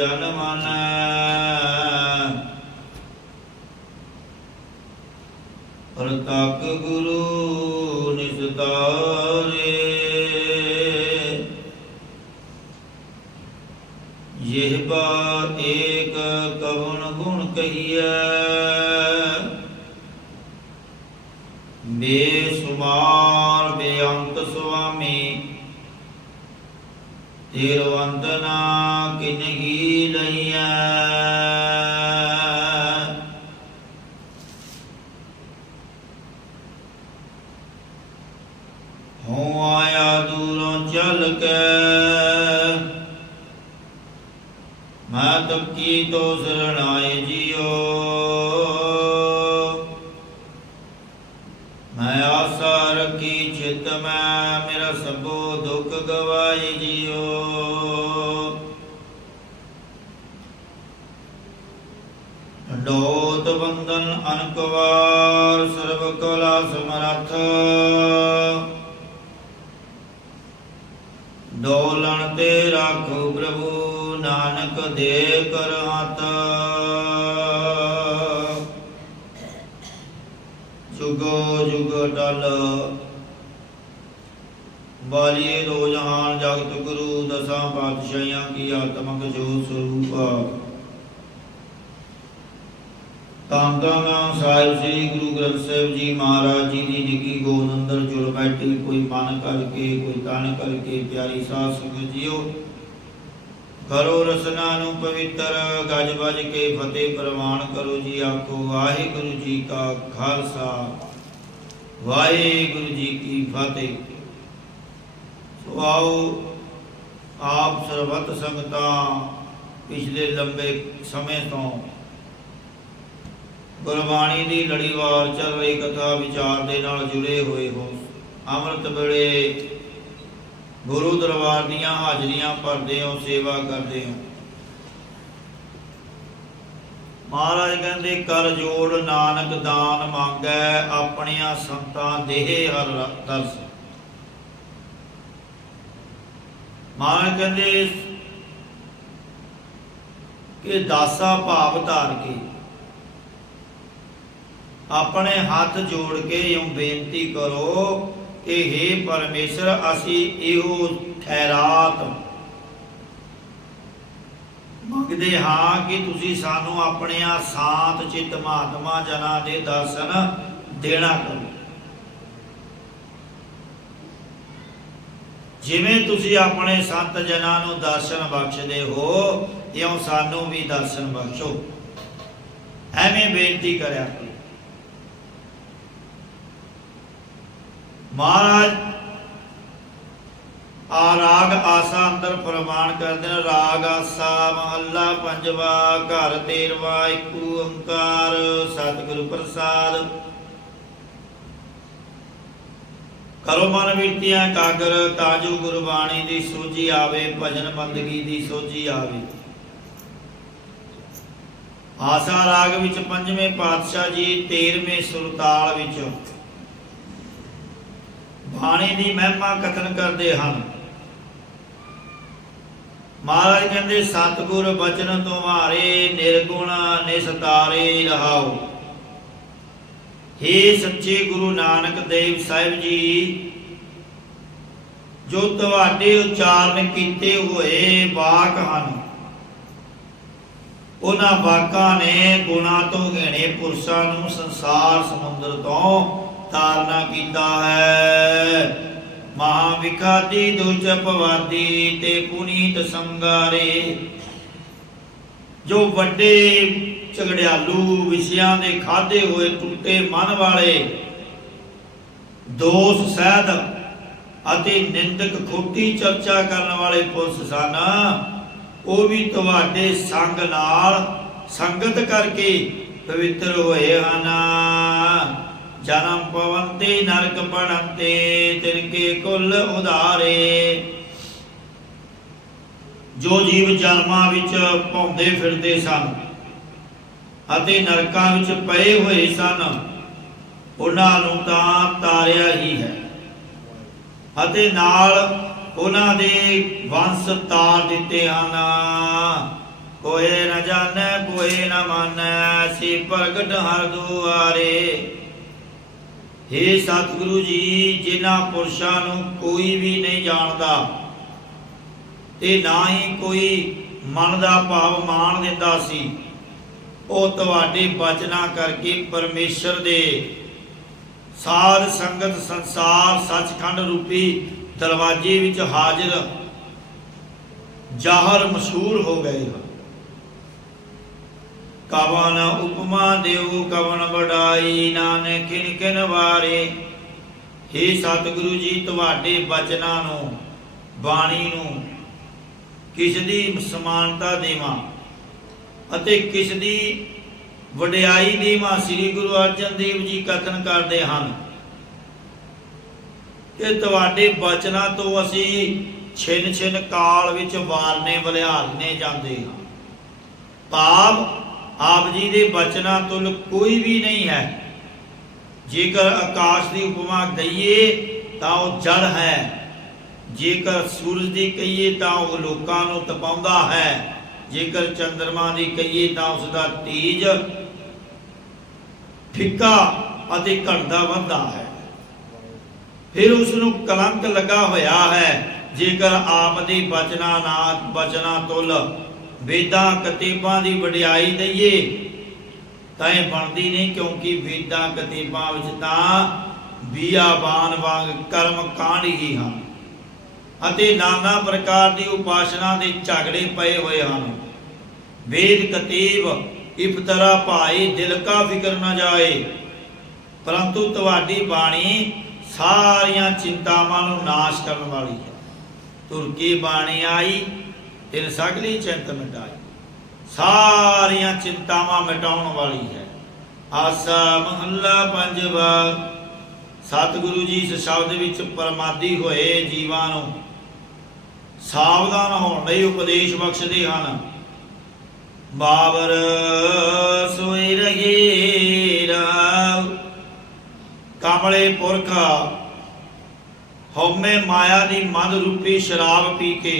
जन मन प्रतक गुरु निस्तारे जिह्वा एक कवण गुण कहिए बेसुमार बेअंत स्वामी तेर वंदना किन्ही लहिया हूँ आया दूरों चल के मैं तकी तो शरणाए जियो मैं आशा रखी चित में मेरा सबो दुख गवाए जियो डोत बंधन अनकवार सर्व कला समर्थ डोलन ते राखो प्रभु नानक दे कर हाथ जुगो जुग टल बालिए दो जहान जगत गुरु दसा पातशाहियां की आत्मक जो स्वरूप ਧੰਨ ਧੰਨ ਸਾਹਿਬ ਸ੍ਰੀ ਗੁਰੂ ਗ੍ਰੰਥ ਸਾਹਿਬ ਜੀ ਮਹਾਰਾਜ ਜੀ ਦੀ ਨਿੱਕੀ ਗੋਦ ਅੰਦਰ ਜੁੜ ਬੈਠੀ ਕੋਈ ਮਨ ਕਰਕੇ ਕੋਈ ਤਨ ਕਰਕੇ ਪਿਆਰੀ ਸਾਧ ਸੰਗਤ ਜੀਓ ਕਰੋ ਰਸਨਾ ਨੂੰ ਪਵਿੱਤਰ ਗੱਜ ਵੱਜ ਕੇ ਫਤਿਹ ਪ੍ਰਵਾਨ ਕਰੋ ਜੀ ਆਖੋ ਵਾਹਿਗੁਰੂ ਜੀ ਕਾ ਖਾਲਸਾ ਵਾਹਿਗੁਰੂ ਜੀ ਕੀ ਫਤਿਹ। ਸੋ ਆਓ ਆਪ ਸਰਬੱਤ ਸੰਗਤਾਂ ਪਿਛਲੇ ਲੰਬੇ ਸਮੇਂ ਤੋਂ ਗੁਰਬਾਣੀ ਦੀ ਲੜੀਵਾਰ ਚੱਲ ਰਹੀ ਕਥਾ ਵਿਚਾਰ ਦੇ ਨਾਲ ਜੁੜੇ ਹੋਏ ਹੋ। ਅੰਮ੍ਰਿਤ ਵੇਲੇ ਗੁਰੂ ਦਰਬਾਰ ਦੀਆਂ ਹਾਜ਼ਰੀਆਂ ਭਰਦੇ ਹੋ, ਸੇਵਾ ਕਰਦੇ ਹੋ। ਮਹਾਰਾਜ ਕਹਿੰਦੇ ਕਰ ਜੋੜ ਨਾਨਕ ਦਾਨ ਮੰਗੈ ਆਪਣੀਆਂ ਸੰਤਾਂ ਦੇਹ ਹਰ ਦਰਸ। ਮਹਾਰਾਜ ਕਹਿੰਦੇ ਕਿ ਦਾਸਾ ਭਾਵ ਧਾਰ ਕੇ अपने हाथ जोड़ के यूं बेनती करो कि हे परमेश्वर असी इहो खैरात मंगदे हाँ कि तुसी सानू अपने सात चित महात्मा जना दे दर्शन देना करो। जिवें तुसी अपने संत जना नू दर्शन बख्शदे हो इउं सानू भी दर्शन बख्शो। एवें बेनती करया करो। महाराज आ राग आसा अंदर प्रमाण करते हैं। राग आसा महला पंजवा घर 13वां एक ओंकार सतगुरु प्रसाद। करो मन विरतियां कागर ताजो गुरबाणी दी सोझी आवे भजन बंदगी दी सोझी आवे। आसा राग विच पंजवें पातशाह जी 13वें सुरताल विच बाणी की महिमा कथन करते हैं। महाराज कहते सतगुर बचन तुम्हारे निर्गुण निस्तारे रहाओ। हे सच्चे गुरु नानक देव साहिब जी जो तुहाडे उच्चारण किए हुए वाक हैं उन्हां वाकां ने गुणा तो घेणे पुरुषां नूं संसार समुद्र तो तारना कीता है। महाविखादी दुर्जपवादी ते पुनीत संगारे जो वड्डे झगड़ियालू विषयां दे खाधे हुए टूटे मन वाले दोष सैद अते निंदक खोटी चर्चा करने वाले पुरुष सन वो भी तुहाडे संग नाल संगत करके पवित्र होए हन। जन्म पवंते नरक पड़ते तिनके कुल उधारे। जो जीव जन्मां विच भौंदे फिरदे सन अते नरकां विच पए होए सन उन्हां नूं तां तारिया ही है अते नाल उन्हां दे वंश तार दिते हन। कोई न जाने कोई न माने, ऐसी प्रगट हर दुआरे। हे सतगुरु जी, जिन्हां पुरुषां नूं कोई भी नहीं जानदा ते ना ही कोई मन का भाव मान दिंदा सी, ਉਹ ਤੁਹਾਡੇ ਬਚਨਾਂ ਕਰਕੇ परमेश्वर दे साध संगत संसार सचखंड रूपी दरवाजे विच हाजिर जाहर मशहूर हो गए हैं। कवन उपमा देव कवन वडाई, नानक किन किन वारे। हे सतगुरु जी, तुहाडे बचनां नूं बाणी नूं किस दी समानता देवां ਅਤੇ किस दी ਵਡਿਆਈ ਦੇਵਾਂ। श्री गुरु अर्जन देव जी कथन करते हैं कि तुहाडे बचनां तो असी छिन छिन काल विच वारने बलिहारने जाते हैं। भाव आप जी के बचनां तुल कोई भी नहीं है। जेकर आकाश की उपमा दईए तो वह जड़ है, जेकर सूरज की कहीए तो वह लोकां नूं तपाउंदा है, जेकर चंद्रमा की कहीए तो उसका तेज फिक्का अते घटदा वधदा है। फिर उसनूं कलंक लगा होया है। जेकर आप दे बचना तुल वेदां कतेबां की वडियाई दईए तां इह बनदी नहीं, क्योंकि वेदां कतेबां विच तां बियाबान वांग कर्म कांड ही हैं ਅਤੇ नाना प्रकार की उपासना के झगड़े पए हुए हैं। वेद कतेब इफतरा भाई दिल का फिक्र न जाए, परंतु तुहाडी बाणी सारियां चिंतावां नूं नाश करन वाली है। तुरकी बाणी आई तिन सगली चिंत मिटाई, सारियां चिंतावां मिटाउण वाली है। आसा महला पंजवा। सतगुरु जी इस शब्द विच परमादी होए जीवां नूं सावधान होने लई उपदेश बख्शदे हन। बाबर सोई रही राव, कमले पुरख हौमे माया दी मद रूपी शराब पी के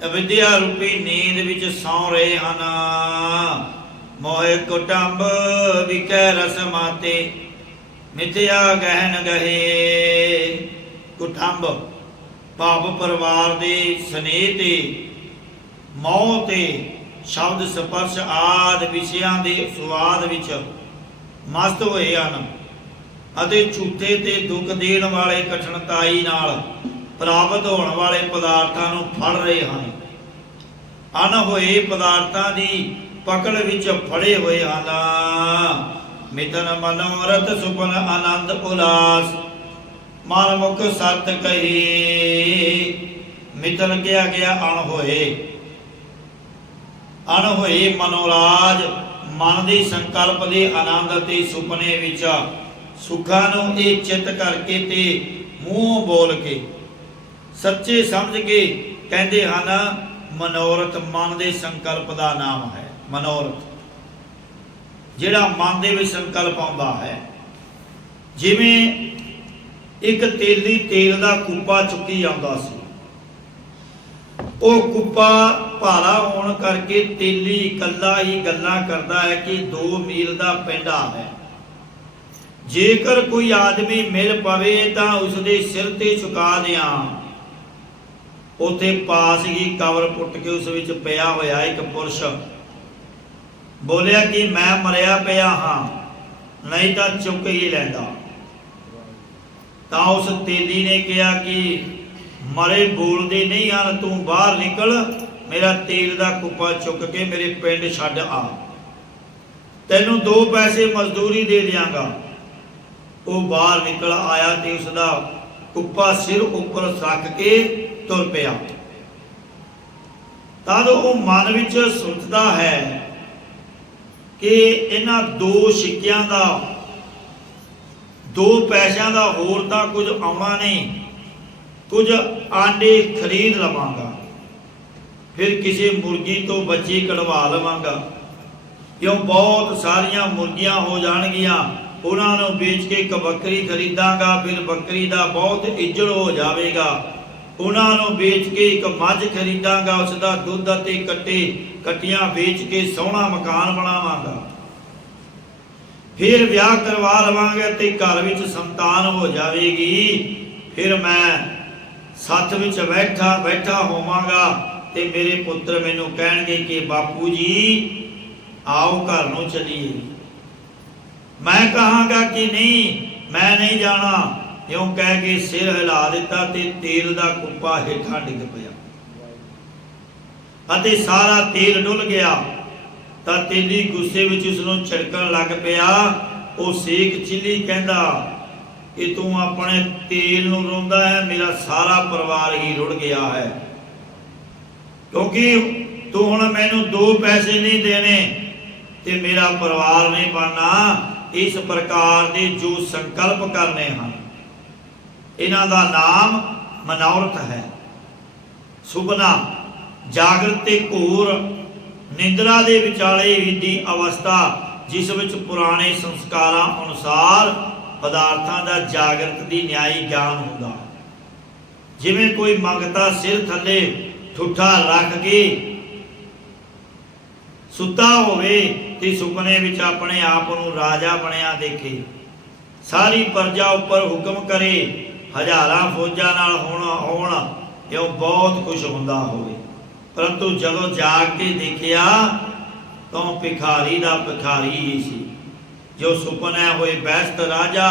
अविद्या रूपी नींद विच सौ रहे हन। मोहे कुटुंब विकै रस माते, मिथ्या गहन गहे। कुटुंब भाव परिवार दे स्नेह ते मोह ते शब्द स्पर्श आदि विषयां दे स्वाद विच मस्त होए हन ਅਤੇ ਝੂਠੇ ਤੇ ਦੁੱਖ ਦੇਣ ਵਾਲੇ ਕਠਿਨਤਾਈ ਨਾਲ ਪ੍ਰਾਪਤ ਹੋਣ ਵਾਲੇ ਪਦਾਰਥਾਂ ਨੂੰ ਫੜ ਰਹੇ ਹਨ। ਅਨ ਹੋਏ ਪਦਾਰਥਾਂ ਦੀ ਪਕੜ ਵਿੱਚ ਫੜੇ ਹੋਏ ਹਨ। ਮਿਤਨ ਮਨੋਰਥ ਸੁਪਨ ਆਨੰਦ ਉਲਾਸ, ਮਨ ਮੁਖ ਸਤ ਕਹੀ। ਮਿਤਨ ਕਿਹਾ ਗਿਆ ਅਣਹੋਏ ਮਨੋਰਾਜ, ਮਨ ਦੇ ਸੰਕਲਪ ਦੇ ਆਨੰਦ ਅਤੇ ਸੁਪਨੇ ਵਿੱਚ ਸੁੱਖਾਂ ਨੂੰ ਇਹ ਚਿੱਤ ਕਰਕੇ ਤੇ ਮੂੰਹ ਬੋਲ ਕੇ ਸੱਚੇ ਸਮਝ ਕੇ ਕਹਿੰਦੇ ਹਨ। ਮਨੋਰਥ ਮਨ ਦੇ ਸੰਕਲਪ ਦਾ ਨਾਮ ਹੈ। ਮਨੋਰਥ ਜਿਹੜਾ ਮਨ ਦੇ ਵਿੱਚ ਸੰਕਲਪ ਆਉਂਦਾ ਹੈ। ਜਿਵੇਂ ਇੱਕ ਤੇਲੀ ਤੇਲ ਦਾ ਕੂਪਾ ਚੁੱਕੀ ਆਉਂਦਾ ਸੀ, ਉਹ ਕੂਪਾ ਭਾਰਾ ਹੋਣ ਕਰਕੇ ਤੇਲੀ ਇਕੱਲਾ ਹੀ ਗੱਲਾਂ ਕਰਦਾ ਹੈ ਕਿ 2 ਮੀਲ ਦਾ ਪਿੰਡ ਹੈ। ਜੇਕਰ ਕੋਈ ਆਦਮੀ ਮਿਲ ਪਵੇ ਤਾਂ ਉਸਦੇ ਸਿਰ ਤੇ ਝੁਕਾ ਦਿਆਂ। ਉੱਥੇ ਪਾਸ ਹੀ ਕਬਰ ਪੁੱਟ ਕੇ ਉਸ ਵਿੱਚ ਪਿਆ ਹੋਇਆ ਇੱਕ ਪੁਰਸ਼ ਬੋਲਿਆ ਕਿ ਮੈਂ ਮਰਿਆ ਪਿਆ ਹਾਂ, ਨਹੀਂ ਤਾਂ ਚੁੱਕ ਹੀ ਲੈਂਦਾ। ਤਾਂ ਉਸ ਤੇਲੀ ਨੇ ਕਿਹਾ ਕਿ ਮਰੇ ਬੋਲਦੇ ਨਹੀਂ ਹਨ, ਤੂੰ ਬਾਹਰ ਨਿਕਲ, ਮੇਰਾ ਤੇਲ ਦਾ ਕੁੱਪਾ ਚੁੱਕ ਕੇ ਮੇਰੇ ਪਿੰਡ ਛੱਡ ਆ, ਤੈਨੂੰ 2 ਪੈਸੇ ਮਜ਼ਦੂਰੀ ਦੇ ਦਿਆਂਗਾ। ਉਹ ਬਾਹਰ ਨਿਕਲ ਆਇਆ ਤੇ ਉਸ ਦਾ ਕੁੱਪਾ ਸਿਰ ਉੱਪਰ ਰੱਖ ਕੇ ਤੁਰ ਪਿਆ। ਤਦ ਉਹ ਮਨ ਵਿੱਚ ਸੋਚਦਾ ਹੈ ਕਿ ਇਹਨਾਂ 2 ਸਿੱਕਿਆਂ ਦਾ 2 ਪੈਸਿਆਂ ਦਾ ਹੋਰ ਤਾਂ ਕੁਝ ਆਉਣਾ ਨਹੀਂ, ਕੁਝ ਆਂਡੇ ਖਰੀਦ ਲਵਾਂਗਾ, ਫਿਰ ਕਿਸੇ ਮੁਰਗੀ ਤੋਂ ਬੱਚੇ ਕਢਵਾ ਲਵਾਂਗਾ, ਕਿਉਂ ਬਹੁਤ ਸਾਰੀਆਂ ਮੁਰਗੀਆਂ ਹੋ ਜਾਣਗੀਆਂ, ਉਹਨਾਂ ਨੂੰ ਵੇਚ ਕੇ ਇੱਕ ਬੱਕਰੀ ਖਰੀਦਾਂਗਾ, ਫਿਰ ਬੱਕਰੀ ਦਾ ਬਹੁਤ ਇੱਜ਼ੜ ਹੋ ਜਾਵੇਗਾ, उन्होंने बेच के एक मझ खरीदांगा, उसका दुध अते कट्टियां बेच के सोहना मकान बनावांगा, फिर विआह करवा लवांगे ते घर विच संतान हो जाएगी, फिर मैं सत्थ विच बैठा होवांगा ते मेरे पुत्र मैनू कहणगे कि बापू जी आओ घर नूं चलीए। मैं कहांगा कि नहीं, मैं नहीं जाना। क्यों कह के सिर हिला दिता ते तेल दा कुप्पा हेठां डिग पिया अते सारा तेल डुल गया। तां तेली गुस्से विच उसनूं छिड़कण लग पिया। ਉਹ ਸੇਖ चिली कहंदा कि तू अपने तेल नूं रोंदा है, मेरा सारा परिवार ही रुड़ गया है, क्योंकि तू हुण मैनूं 2 पैसे नहीं देने ते मेरा परिवार नहीं बनना। इस प्रकार के जो संकल्प करने हैं इन्हां दा नाम मनौरथ है। सुपना जागृत ते घोर निंद्रा दे विचाले दी अवस्था, जिस विच पुराने संस्कारां अनुसार पदार्थां दा जागृत दी न्यायी ज्ञान हुंदा। जिवें कोई मंगता सिर थल्ले ठुठा रख के सुता होवे ते सुपने विच अपने आप नूं राजा बनिया देखे, सारी प्रजा उपर हुक्म करे, हजारां फौजां नाल होण इउं बहुत कुछ हुंदा होवे, परंतु जदों जाग के देखिया तो भिखारी दा भिखारी ही सी, जो सुपने होए बैसत राजा,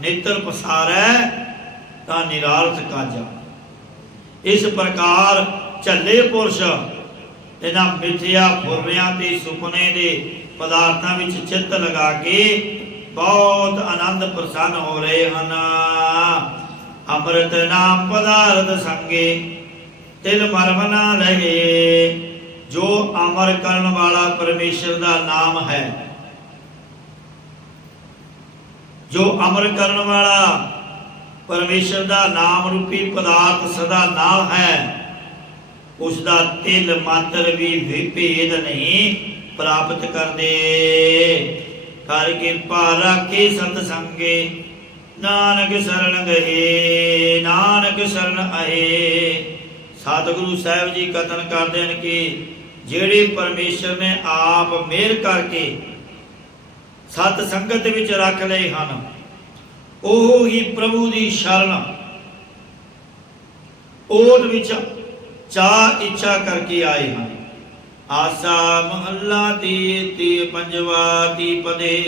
नेत्र पसारै तां निरालत काजा। इस प्रकार झल्ले पुरुष इन्हां मिथ्या फुरनियां ते सुपने दे पदार्थां विच चित्त लगा के बहुत आनंद प्रसन्न हो रहे हैं। अमृत नाम पदार्थ संगे तिल मरम ना लहे। जो अमर करन वाला परमेश्वर का नाम है, जो अमर करन वाला परमेश्वर का नाम रूपी पदार्थ सदा नाल है, उसका तिल मात्र भी भेद नहीं प्राप्त करते। कर कृपा राखे सतसंगे, नानक शरण गए, नानक शरण आए। सतगुरु साहब जी कथन करते हैं कि जेड़े परमेश्वर ने आप मेहर करके सत संगत विच रख लए हन, ओह ही प्रभु की शरण ओट विच चाह इच्छा करके आए हैं। आसा महला ती पंजवा ती पदे।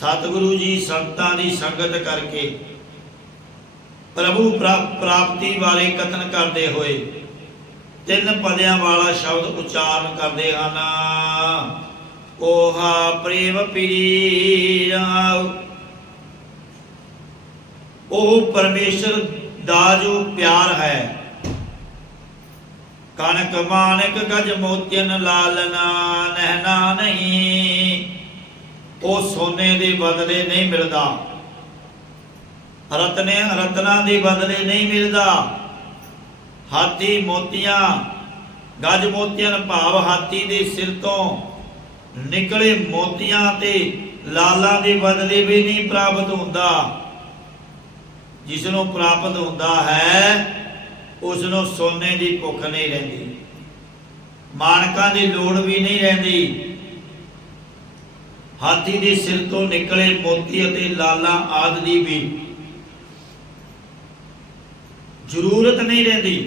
सतगुरु जी संतां दी संगत करके प्रभु प्राप्ति बारे कथन करते हुए 3 पदियां वाला शब्द उच्चारण करते हैं। ओहा प्रेम पीरा, ओह परमेश्वर दा जो प्यार है। कनक मानक गज मोतियन लालना नहना नहीं, वो सोने दे बदले नहीं मिलता, रत्ना दे बदले नहीं मिलता। हाथी मोतियां गज मोतियन भाव हाथी दे सिर तो निकले मोतियां ते लाला दे बदले भी नहीं प्राप्त होंदा। जिसनों प्राप्त होंदा है उसनों सोने की भुख नहीं रहिंदी, माणकां की लोड़ भी नहीं रहिंदी। हाथी के सिर तो निकले मोती अते लाला आदि की भी जरूरत नहीं रहिंदी,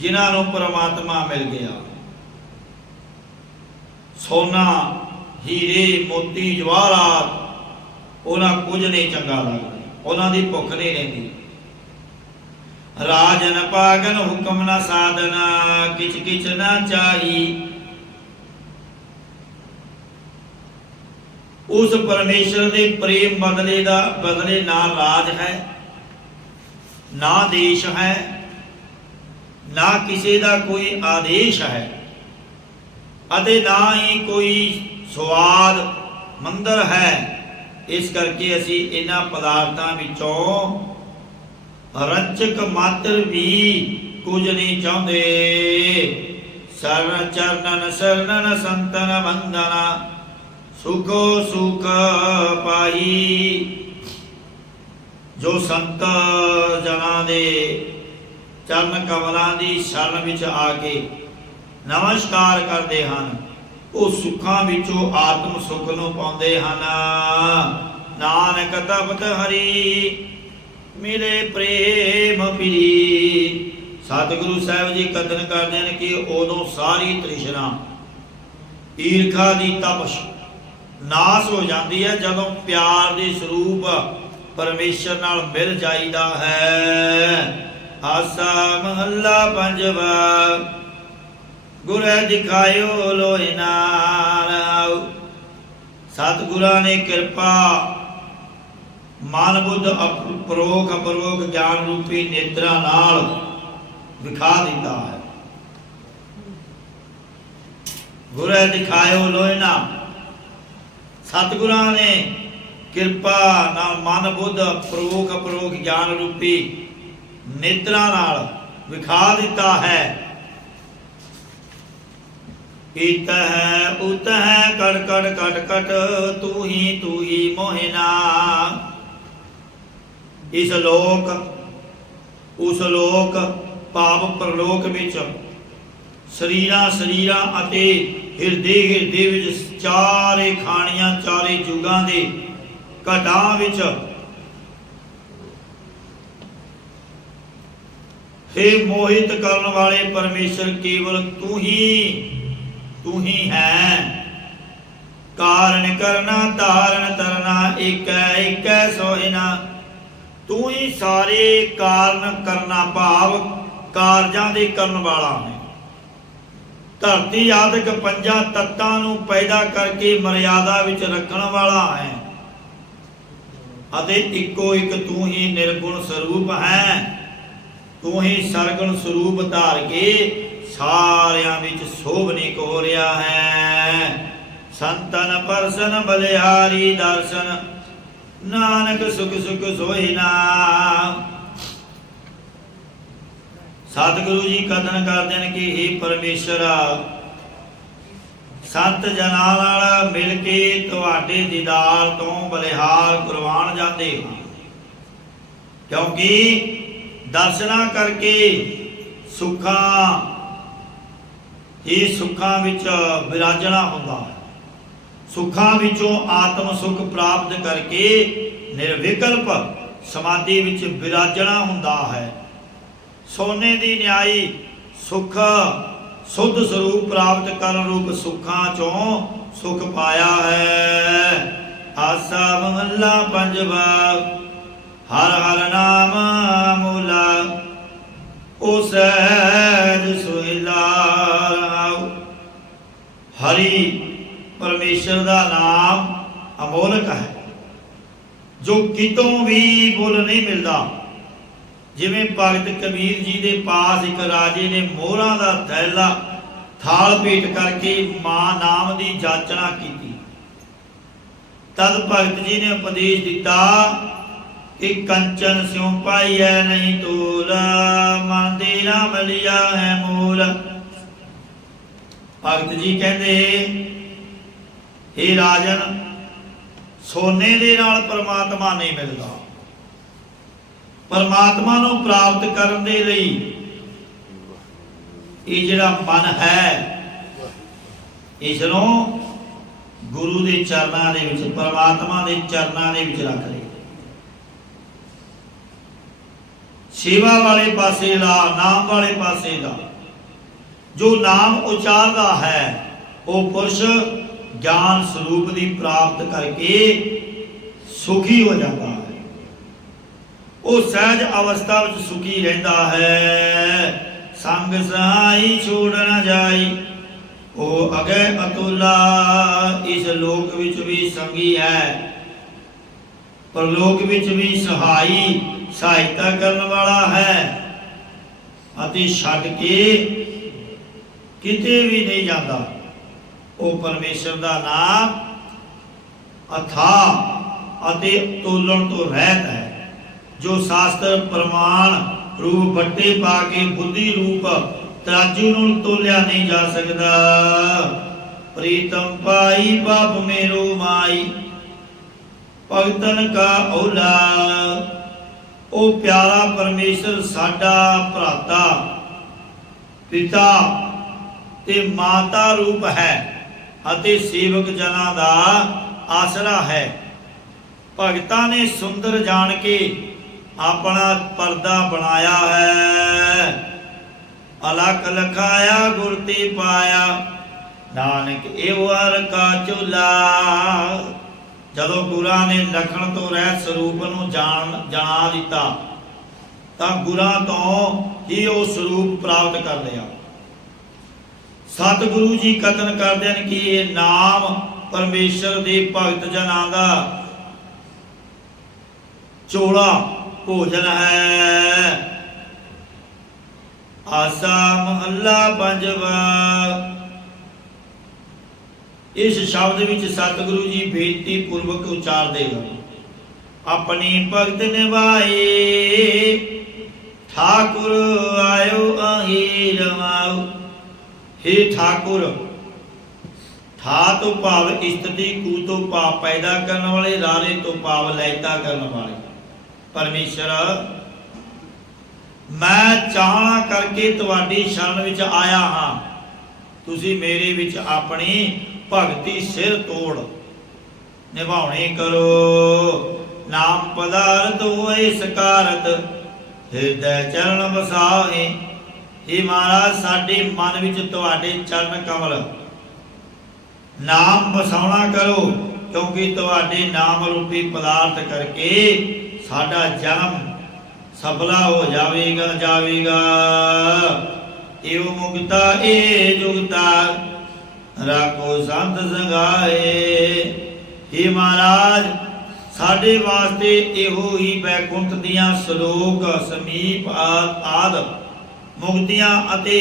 जिन्हों परमात्मा मिल गया। सोना हीरे मोती जवाहरात उन्हें कुछ नहीं चंगा लगता, उन्होंने भुख नहीं रहिंदी। राजन पागन हुक्म न साधना, किच किच न चाही। उस परमेश्वर के प्रेम बदले ना राज है, ना देश है, ना किसी का कोई आदेश है, अते ना ही कोई स्वाद मंदिर है। इस करके असी इन्हां पदार्थां विचों रंचक मात्र भी कुछ नहीं चाहते। शरण चरणन शरणन संतन वंदना, सुखो सुख पाई। जो संत जना दे चरण कमलों की शरण विच आके नमस्कार करते हैं, वो सुखों विचों आत्म सुख नूं पाउंदे हन। नानक तपत हरि मिले प्रेम पीरी। सतगुरु साहब जी कथन करते हैं कि उदों सारी तृष्णा ईर्खा की तपश नाश हो जाती है जदों प्यार के स्वरूप परमेश्वर नाल मिल जाईदा है। आसा महला पंजवा गुर दिखायो लोए नाल। सतगुरां ने कृपा मन बुद्ध परोख अपरोख ज्ञान रूपी नेत्रा नाल विखा दिता है। गुर दिखायो लोए ना, सतगुरां ने कृपा नाल मन बुद्ध परोख अपरोख ज्ञान रूपी नेत्रा नाल विखा दिता है। इत है उत है कट कट कट कट तू ही मोहिना। इस लोक उस लोक भाव परलोक विच शरीरां शरीरां अते हिरदे हिरदे विच चारे खाणियां चारे जुगां दे घटां विच हे मोहित करन वाले परमेश्वर केवल तू ही है। कारण करना धारण तरना एक एक सोहिना। तू ही सारे कारण करना भाव कारजां दे करन वाला है। धरती आदਿਕ पंजा तत्तां नूं पैदा करके मर्यादा विच रखण वाला है। अते इको एक तू ही निर्गुण स्वरूप है। तू ही सरगुण स्वरूप धार के सारियां विच शोभनीक हो रहा है। संतन परसन बलिहारी दर्शन नानक सुख सुख सोहिना। सतगुरु जी कथन करते हैं कि हे परमेश्वर संत जनां नाल मिल के तुहाडे दीदार तो बलिहार कुरबान जाते हैं, क्योंकि दर्शना करके सुखा ही सुखा विच विराजना हुंदा है। सुखा विचों आत्म सुख प्राप्त करके निर्विकल्प समाधि विच विराजना हुंदा है। सोने दी न्यायी सुख शुद्ध स्वरूप प्राप्त कर रूप सुखा चों सुख पाया है। आसा महला पंजवा हर हर नाम मूला ओ सहज सुहिला। हरि परमेश्वर का नाम अमोलक है, जो कितों भी मुल नहीं मिलता। जिवें भगत कबीर जी के पास एक राजे ने मोहरां दा थैला थाल भेट करके मां नाम की जाचना की, तद भगत जी ने उपदेश दिता कि कंचन स्यों पाइया नहीं तोल, मन दे ना मिलिया है मोल। भगत जी कहते हे राजन, सोने दे नाल परमात्मा नहीं मिलता। परमात्मा नूं प्राप्त करन दे लई ये जिहड़ा मन है इसनों गुरु दे चरनां दे विच परमात्मा दे चरनां दे विच रख ले। सेवा वाले पासे ला, नाम वाले पासे ला। जो नाम उचारदा है वो पुरुष ज्ञान स्वरूप की प्राप्त करके सुखी हो जाता है। वो सहज अवस्था में सुखी रहता है। संग सहाई छोड़ न जाई वो अगे अतुला। इस लोक विच भी संगी है, परलोक विच भी सहाई सहायता करने वाला है। अति छड्ड के किते भी नहीं जाता। वो परमेश्वर का नाम अथा अति तोलन तो रहत है। जो शास्त्र प्रमाण रूप बट्टे पा के बुद्धि रूप तराजू नूं तोलिया नहीं जा सकता। प्रीतम पाई बाप मेरो माई भगतन का औला। ਉਹ ਪਿਆਰਾ ਪਰਮੇਸ਼ਰ ਸਾਡਾ ਭਰਾਤਾ, ਪਿਤਾ ਤੇ ਮਾਤਾ ਰੂਪ ਹੈ ਅਤੇ ਸੇਵਕ ਜਨਾਂ ਦਾ ਆਸਰਾ ਹੈ। ਭਗਤਾਂ ਨੇ ਸੁੰਦਰ ਜਾਣ ਕੇ ਆਪਣਾ ਪਰਦਾ ਬਣਾਇਆ ਹੈ। ਅਲਖ ਲਖਾਇਆ ਗੁਰ ਤੇ ਪਾਇਆ, ਨਾਨਕ ਏਵਰ ਕਾ ਚੁਲਾ। ਜਦੋਂ ਗੁਰਾਂ ਨੇ ਲਖਣ ਤੋਂ ਰਹਿਤ ਸਰੂਪ ਨੂੰ ਜਾਣਾ ਦਿੱਤਾ ਤਾਂ ਗੁਰਾਂ ਤੋਂ ਹੀ ਉਹ ਸਰੂਪ ਪ੍ਰਾਪਤ ਕਰ ਲਿਆ। ਸਤਿਗੁਰੂ ਜੀ ਕਥਨ ਕਰਦੇ ਹਨ ਕਿ ਇਹ ਨਾਮ ਪਰਮੇਸ਼ਰ ਦੇ ਭਗਤ ਜਨਾਂ ਦਾ ਚੋਲਾ ਭੋਜਨ ਹੈ। ਆਸਾ ਮਹੱਲਾ ਪੰਜਵਾ। ਇਸ ਸ਼ਬਦ ਵਿੱਚ ਸਤਿਗੁਰੂ ਜੀ ਬੇਨਤੀ ਪੂਰਵਕ ਉਚਾਰਦੇ ਹਨ, ਆਪਣੀ ਭਗਤ ਨਿਭਾਏ ਠਾਕੁਰ ਆਇਓ ਅਹੀ ਰਮਾਉ। हे ठाकुर, ठा तो भाव स्थिति, कू तो भाव पैदा करने वाले, रारे तो भाव लयता करने वाले परमेश्वर, मैं चाहना करके तुहाडी शरण विच आया हाँ। तुसी मेरे विच अपनी भगती सिर तोड़ निभाउणी करो। नाम पदार्थ होए सकारत, हृदय चरण बसाए। हे महाराज, साडे मन विच तुहाडे चरण कमल नाम बसाउणा करो, क्योंकि तुहाडे नाम रूपी पदार्थ करके साडा जन्म सफला हो जावेगा। एव मुक्ता ए जुगता, राखो संत संगाए। हे महाराज, साडे वास्ते एहो ही बैकुंठ दियां सलोक समीप आदि मुक्तियां अते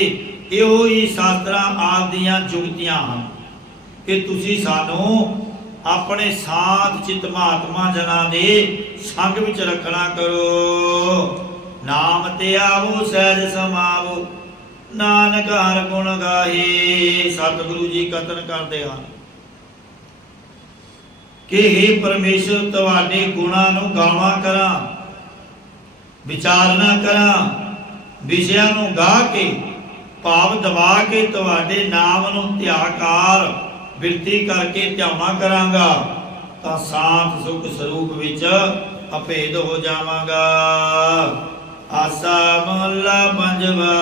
एहो ही शास्त्रां आदि दियां जुगतियां हन कि तुसी सानू अपने साथ चित महात्मा जनां दे संग विच रखना करो। नाम ते आवो सहज समावो, नानक हर गुण गाहे। सतगुरु जी कथन करदे हन कि हे परमेश्वर, तुहाडे गुणां नूं गावां करां, विचारना करां, विषयां नूं गा के भाव दबा के तुहाडे नाम नूं ध्याकार बिरती करके ध्याना करांगा तां शांत सुख स्वरूप विच अभेद हो जावांगा। आसा महला पंजवा।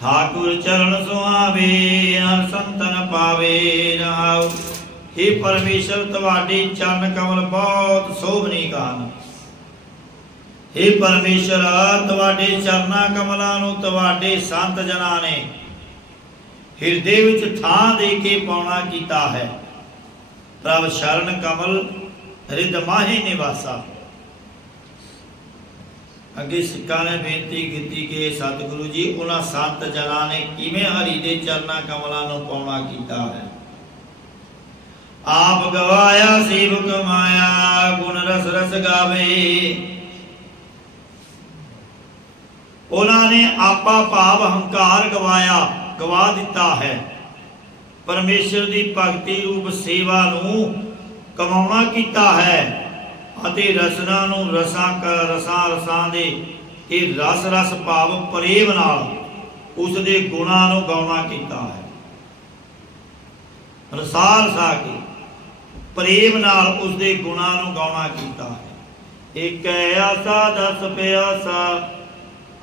ठाकुर चरण सुहावे, हर संतन पावे रहाओ। हे परमेश्वर, तुहाडे चरण कमल बहुत शोभनीक हन। हे परमेश्वर, तुहाडे चरना कमलां नूं तुहाडे संत जनां ने हिरदे विच थां दे के पाउणा कीता है। प्रभ शरण कमल हृद माहे निवासा। अगे सिक्खां ने बेनती कीती कि सतगुरु जी, उन्हां संत जनां ने किवें हरि दे चरना कमलां नूं पाउणा कीता है। आप गवाया सेवक माया, गुण रस रस गावे। उन्होंने आपा भाव हंकार गवा दिता है। परमेश्वर की भगती रूप सेवा नूं कमाउणा कीता है अते रसना नूं रसां दे ये रस रस भाव प्रेम नाल उस दे गुणां नूं गाउणा कीता है। रसाल सा के प्रेम नाल उस दे गुणां नूं गाउणा कीता है। एक आसा दस प्यासा,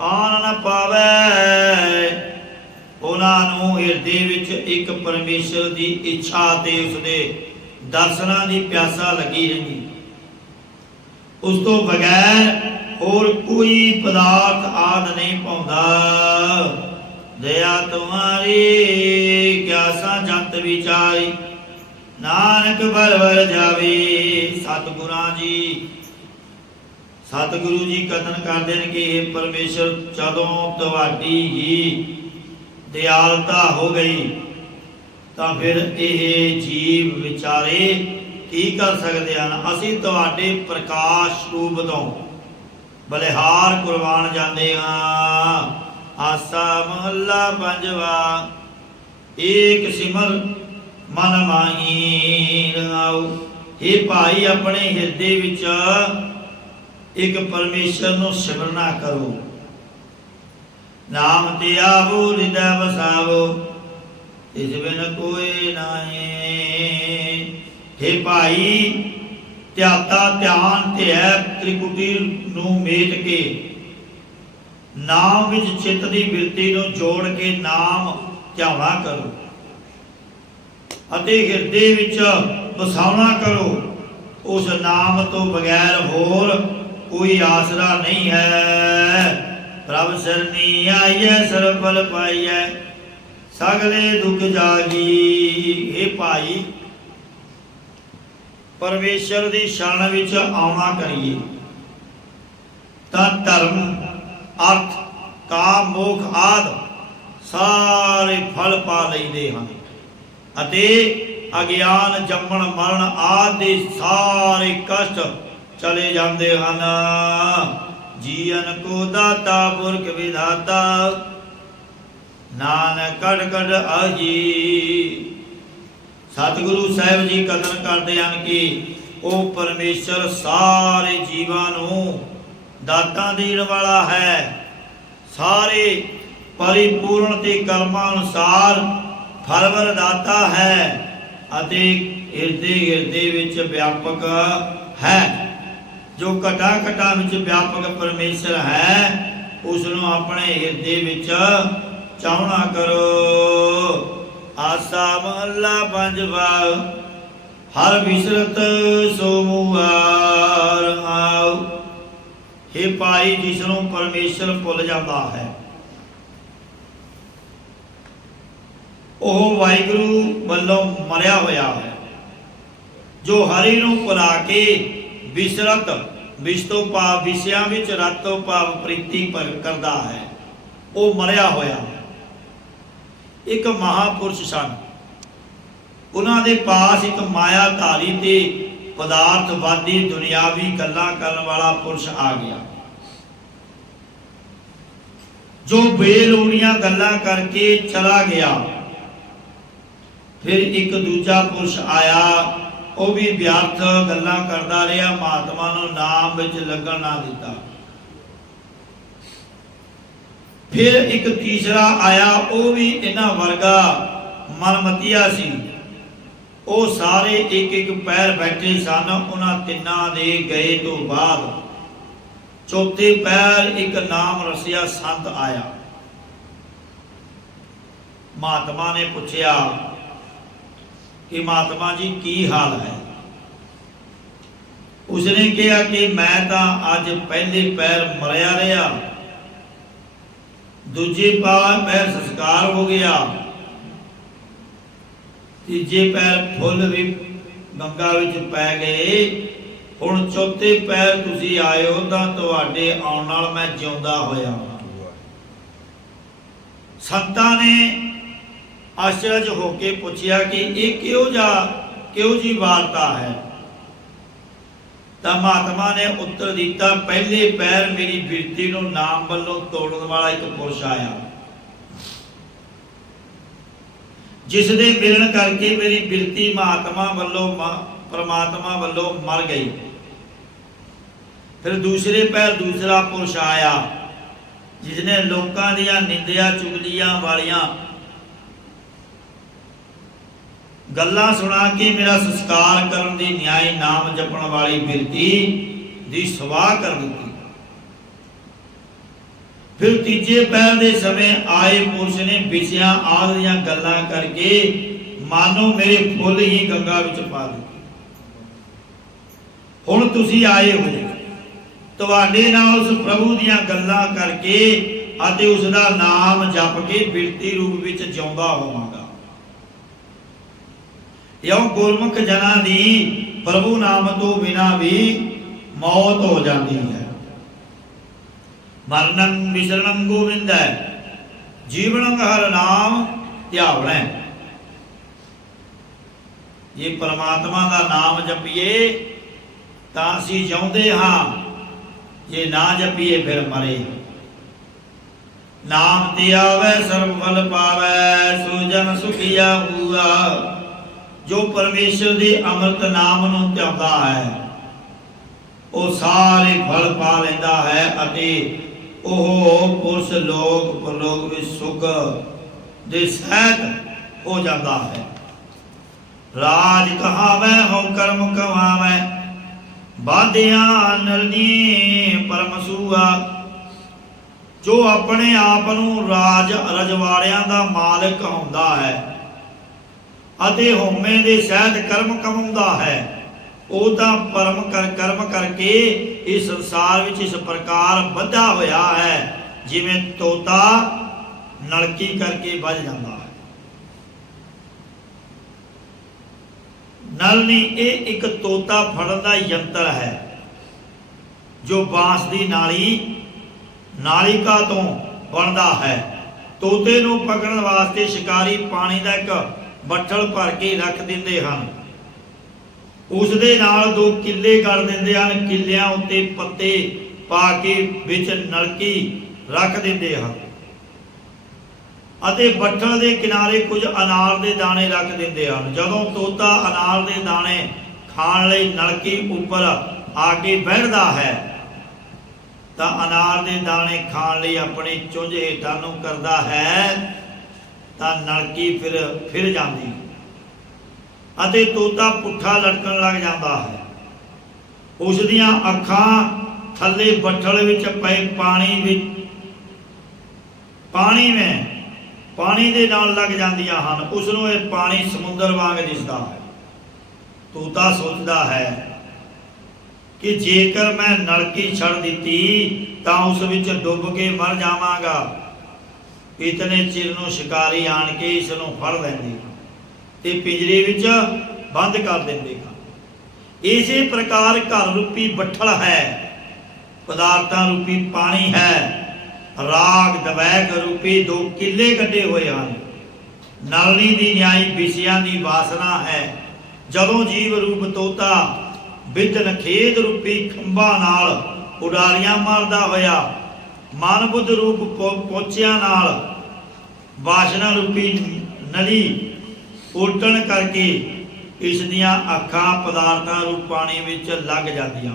आन न पावै। उन्होंने हिरदे विच एक परमेश्वर की इच्छा ते उसदे दर्शनां दी प्यासा लगी रही। उस तो बगैर होर कोई पदार्थ आद नहीं पाउंदा। दया तुम्हारी क्यासा जंत विचारी, नानक बर बर जावे। सतगुरां जी सतगुरु जी कथन करते हैं कि हे परमेश्वर, जदों तुहाडी ही दयालता हो गई तो फिर ये जीव विचारे की कर सकते हैं। असी तुहाडे प्रकाश रूप तो बलिहार कुर्बान जाते हाँ। आसा महला पंजवा। एक सिमर मन माही रंगाओ। हे भाई अपने हिरदे विच एक परमेश्वर नूं सिमरना करो, नाम ते आवो हृदय वसावो, तिस बिन कोई नाहीं। हे भाई ध्याता ध्यान ते है त्रिकुटी नूं मेट के नाम विच चित्त दी बिरती नूं जोड़ के नाम ध्याना करो अते हिरदे विच वसावना करो। उस नाम तो बगैर होर कोई आसरा नहीं है। प्रभ सरनी आइए सर्व फल पाइए, सगले दुख जागी। हे भाई परमेश्वर की शरण विच आउणा करिए तां धर्म अर्थ काम मोख आदि सारे फल पा लैंदे हन अते अज्ञान जम्मण मरण आदि सारे कष्ट चले जाते हैं। जीवन को दाता पुरख विधाता, नानक कट कट आजी। सतगुरु साहिब जी कथन करते हैं कि वो परमेश्वर सारे जीवां नूं दाता देण वाला है, सारे परिपूर्ण ते कर्मां अनुसार फलवर दाता है अते हिरदे हिरदे विच व्यापक है। जो घटा घटा विच व्यापक परमेश्वर है उसनूं अपने हिरदे विच चाहना करो। आसा महला पंजवा, हर विसरत सो मुआर आओ। हे भाई जिसनों परमेश्वर भुल जाता है वह वाहिगुरु वल्लों मरिया होया है। जो हरि नूं भुला के विसरत विष तो भाव विषयां विच रत तो भाव प्रीति पर करदा है वो मरिया होया है। एक महापुरुष सन, उन्हां दे पास एक मायाधारी ते पदार्थवादी दुनियावी गल्लां करन वाला पुरुष आ गया, जो बेलोड़ियां गल्लां करके चला गया। फिर एक दूजा पुरुष आया, वो भी व्यर्थ गल्लां करदा रहा, महात्मा नूं नाम विच लगन ना दिता। फिर एक तीसरा आया, वो भी इन्हां वर्गा मनमतिया सी। वो सारे एक एक पैर बैठे सन। उन्हां तिन्हां दे गए तो बाद चौथे पैर एक नाम रसिया संत आया। महात्मा ने पूछया कि महात्मा जी की हाल है? उसने कहा कि मैं तो अज पहले पैर मरिया रहा, दूजे पैर संस्कार हो गया, तीजे पैर फुल भी गंगा विच पै गए, हुण चौथे पैर तुसी आए हो तां तुहाडे आउण नाल मैं जिउंदा होया। संतां ने आश्चर्य होके पूछया कि ये क्यों जी वार्ता है? तां महात्मा ने उत्तर दिता, पहले पैर मेरी बिरती नूं नाम वल्लों तोड़न वाला एक पुरुष आया, जिस दे मिलन करके मेरी बिरती महात्मा वल्लों परमात्मा वल्लों मर गई। फिर दूसरे पैर दूसरा पुरुष आया, जिसने लोकां दियां निंदिया चुगलियां वालियां गल्लां सुना के मेरा संस्कार करन दी न्याय नाम जपण वाली बिरती दी सवाह कर दी। फिर तीजे पैर दे समय आए पुरुष ने विषयां आदि दीयां गल्लां करके मानो मेरे फुल ही गंगा विच पा दित्ते। हुण तुसी आए हो, तुहाडे नाल उस प्रभु दीयां गल्लां करके अते उसदा नाम जप के बिरती रूप विच जिउंदा होवांगा। यो गुरमुख जना दी प्रभु नाम तो बिना भी मौत हो जाती है। मरणं विसरणं गोविंद है, जीवनं हर नाम ध्यावण। ये परमात्मा का नाम जपीए तां असीं जिउंदे हां, जे ना जपीए फिर मरे। नाम ते आवे सर्व फल पावे, सो जन सुखिया हुआ। जो परमेश्वर के अमृत नाम नूं ध्याउंदा है वो सारे फल पा लैंदा है अते ओह पुरुष लोक परलोक विच सुख दे सहित हो जाता है। राज कहावै हो कर्म कमावै बाधिया नरनी परम सूआ। जो अपने आप नूं राज रजवाड़ियां दा मालिक हुंदा है अते होमे दे सहित कर्म कमाउंदा है वो तां कर्म करके इस संसार विच इस प्रकार बधा होया है जिवें तोता नलकी करके बज जाता है। नलनी ये एक तोता फड़न का यंत्र है जो बांस की नालिका तो बनता है। तोते नूं पकड़न वास्ते शिकारी पानी का एक बट्ठल भर के रख दिंदे हन। उस दे नाल दो किले कर दिंदे हन। किलियां उत्ते पत्ते पा के विच नलकी रख दिंदे हन अते बट्ठल दे किनारे कुछ अनार दे दाने रख दिंदे हन। जदों तोता अनार दे दाने खाण लई नलकी उपर आके बैठदा है तां अनार दे दाने खाण लई अपनी चुंझ हेठां नूं करदा है तां नलकी फिर जाती अते तोता पुट्ठा लटकन लग जाता है। उस दियां अखां थल्ले बट्ठल विच पए पानी दे नाल लग जांदियां हन। उसनूं ये पानी समुंदर वांग दिसदा है। तोता सोचदा है कि जेकर मैं नलकी छड़ दिती तां उस विच डुब के मर जावांगा। इतने चिर नूं शिकारी आण के इस नूं फड़ लैंदे ते पिंजरे विच बंद कर देंदे। इसे प्रकार घर रूपी बट्ठल है, पदार्थां रूपी पानी है, राग दवैक रूपी दो किले कटे हुए हैं। नलनी दी न्याई विषयां दी वासना है। जदों जीव रूप तोता बिदन खेद रूपी खंभा नाल उडारियां मारदा होया मन बुद्ध रूप पोचिया नाल वासना रूपी नली उल्टन करके इस दियां अखां पदार्थां रूप पानी विच लग जांदियां।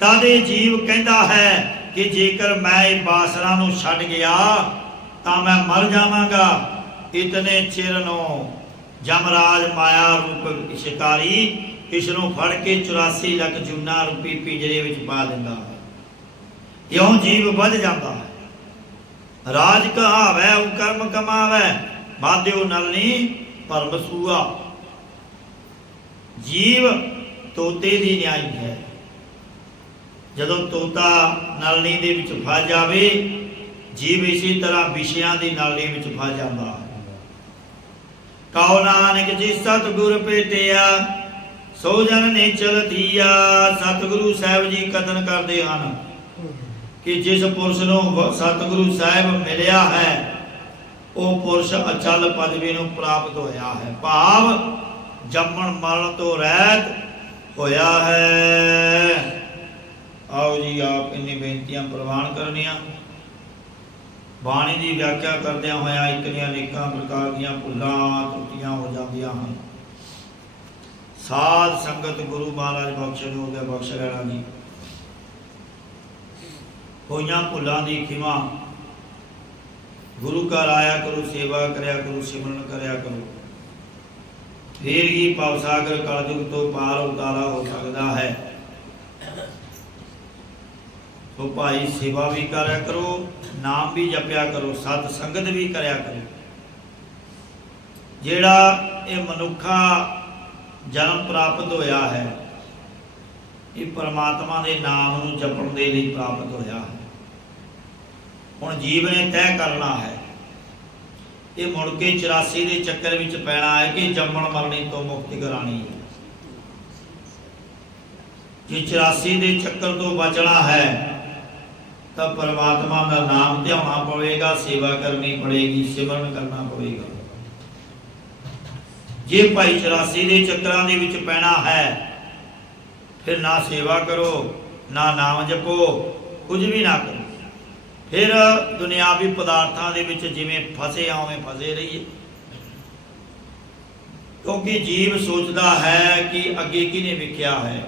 तद ये जीव कहता है कि जेकर मैं इस वासना नूं छड्ड गया तां मैं मर जावांगा। इतने चिर नूं जमराज माया रूप शिकारी इसनूं फड़ के 84 लख जूना रूपी पिंजरे विच पा दिंदा है। यों जीव बध जाता है। राज कहावै कर्म कमावै बाध्यो नलनी परम सूआ। जीव तोते दी न्याई है। जदों तोता नलनी दे विच फस जावे जीव इसी तरह विषयां दी नलनी विच फस जांदा है। कहो नानक जी सतगुर भेटिया सो जन नेचल थीया। सतगुरु साहिब जी कथन करते हैं कि जिस पुरुष नूं सतगुरु साहिब मिलिया है वो पुरुष अचल पदवी नूं प्राप्त होया है। भाव जम्मण मरण तो रहत होया है। आओ जी आप इन्नी बेनतियां प्रवान करनियां। बाणी की व्याख्या करदियां होया इतनियां अनेकां प्रकार दीयां भुल्लां त्रुटियां हो जांदियां हन। साध संगत गुरु महाराज बख्शण हो गया बख्श लेना जी। होइयां भुल्लां दी खिमा गुरु घर आया करो, सेवा करया करो, सिमरन करया करो, फिर ही भवसागर कलयुग तो पार उतारा हो सकता है। तो भाई सेवा भी करया करो, नाम भी जपया करो, सत संगत भी करया करो। जेड़ा ये मनुखा जन्म प्राप्त होया है ये परमात्मा के नाम नूं जपण दे लई प्राप्त होया है। हुण जीव ने तय करना है ये मुड़ के 84 के चक्कर विच पैना है कि जम्मण मरनी तो मुक्ति करानी है। जे 84 के चक्कर तो बचना है तो परमात्मा का नाम ध्याना पवेगा, सेवा करनी पड़ेगी, सिमरन करना पवेगा। जे भाई 84 के चक्करां दे विच पैना है फिर ना सेवा करो ना नाम जपो, कुछ भी ना करो, फिर दुनियावी पदार्थों के विच जिवें फसे उवें फसे रहिए। क्योंकि जीव सोचता है कि अगे किने विख्या है।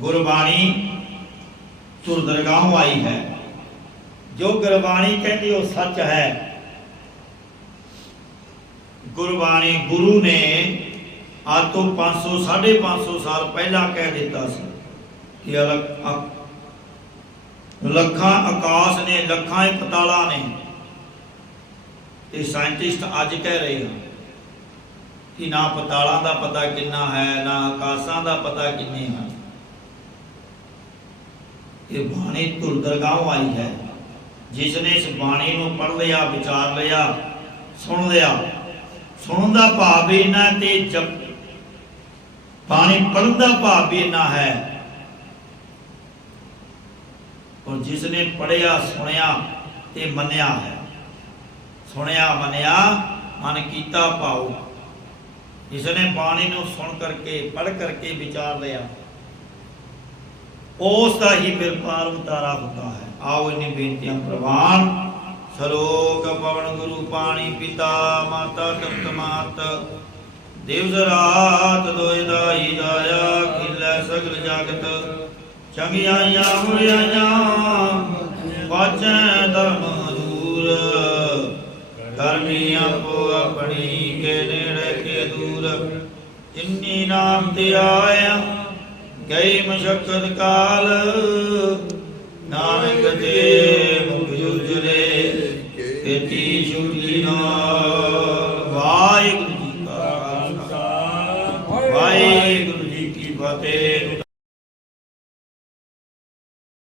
गुरबाणी तुर दरगाहों आई है, जो गुरबाणी कहती वो सच है। गुरबाणी गुरु ने आज तो 500 550 साल पहला कह दिता कि लखां आकाश ने लखां पताला ने, ते साइंटिस्ट अज कह रहे हैं कि ना पतालों का पता कितना है, ना आकाशां का पता किन्ने हैं। ये बाणी धुर दरगाहों आई है। जिसने इस बाणी को पढ़ लिया, विचार लिया, सुन लिया, सुनने का भाव भी इन्ना ते जब बाणी पढ़ने का भाव भी इन्ना है। और जिसने पढ़िया सुनिया ते मनिया है, सुनिया मनिया मन कीता भाव, जिसने बाणी को सुन करके पढ़ करके विचार लिया, उसका ही फिर पार उतारा होता है। आओ इन बेनतियां प्रवान। सलोक पवन गुरु पाणी पिता माता तप्त मात देव रात दोय दाई दाया खिलै सगल जगत चंगियाइया मुरियाइया बाचै धर्म दूर कर्मी आपो अपनी के नेड़े के दूर जिन्नी नाम ते आया गई मशक्कत काल नानक दे मुख उजले खेती छुटी ना। वाहिगुरु जी का खालसा वाहिगुरु जी की फतेह।